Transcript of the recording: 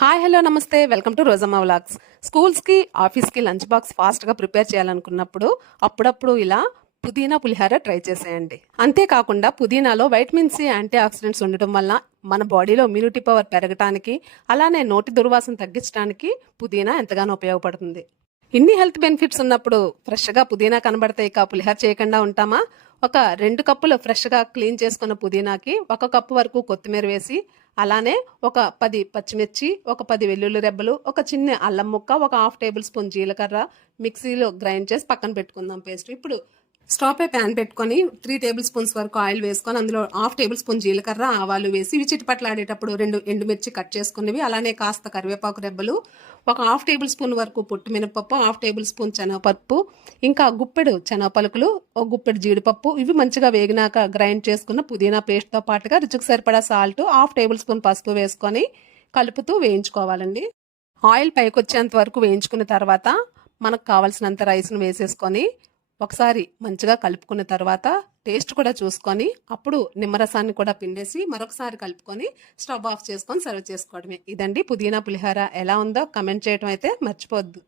Hi hello నమస్తే welcome to Rojamma vlogs. స్కూల్స్కి ఆఫీస్కి లంచ్ బాక్స్ ఫాస్ట్గా ప్రిపేర్ చేయాలనుకున్నప్పుడు అప్పుడప్పుడు ఇలా పుదీనా పులిహార ట్రై చేసేయండి. అంతేకాకుండా పుదీనాలో వైటమిన్ సి యాంటీ ఆక్సిడెంట్స్ ఉండటం వల్ల మన బాడీలో ఇమ్యూనిటీ పవర్ పెరగటానికి, అలానే నోటి దుర్వాసన తగ్గించడానికి పుదీనా ఎంతగానో ఉపయోగపడుతుంది. ఇన్ని హెల్త్ బెనిఫిట్స్ ఉన్నప్పుడు ఫ్రెష్గా పుదీనా కనబడితే ఇక పులిహార చేయకుండా ఉంటామా? ఒక 2 కప్పులు ఫ్రెష్గా క్లీన్ చేసుకున్న పుదీనాకి 1 కప్పు వరకు కొత్తిమీర వేసి, అలానే ఒక 10 పచ్చిమిర్చి, ఒక 10 వెల్లుల్లి రెబ్బలు, ఒక చిన్న అల్లం ముక్క, ఒక హాఫ్ టేబుల్ స్పూన్ జీలకర్ర మిక్సీలో గ్రైండ్ చేసి పక్కన పెట్టుకుందాం పేస్ట్. ఇప్పుడు స్టవ్ పై ప్యాన్ పెట్టుకొని 3 టేబుల్ స్పూన్స్ వరకు ఆయిల్ వేసుకొని అందులో హాఫ్ టేబుల్ స్పూన్ జీలకర్ర, ఆవాలు వేసి ఇవి చిటపట్లాడేటప్పుడు 2 ఎండుమిర్చి కట్ చేసుకునేవి, అలానే కాస్త కరివేపాకు రెబ్బలు, ఒక హాఫ్ టేబుల్ స్పూన్ వరకు పొట్టు మినపప్పు, హాఫ్ టేబుల్ స్పూన్ శనగపప్పు, ఇంకా గుప్పెడు శనగపలుకులు, ఒక గుప్పెడు జీడిపప్పు, ఇవి మంచిగా వేగినాక గ్రైండ్ చేసుకున్న పుదీనా పేస్ట్తో పాటుగా రుచికి సరిపడా సాల్ట్, హాఫ్ టేబుల్ స్పూన్ పసుపు వేసుకొని కలుపుతూ వేయించుకోవాలండి. ఆయిల్ పైకి వచ్చేంత వరకు వేయించుకున్న తర్వాత మనకు కావాల్సినంత రైస్ను వేసేసుకొని ఒకసారి మంచిగా కలుపుకున్న తర్వాత టేస్ట్ కూడా చూసుకొని అప్పుడు నిమ్మరసాన్ని కూడా పిండేసి మరొకసారి కలుపుకొని స్టవ్ ఆఫ్ చేసుకొని సర్వ్ చేసుకోవడమే. ఇదండి పుదీనా పులిహోర. ఎలా ఉందో కమెంట్ చేయడం అయితే మర్చిపోద్దు.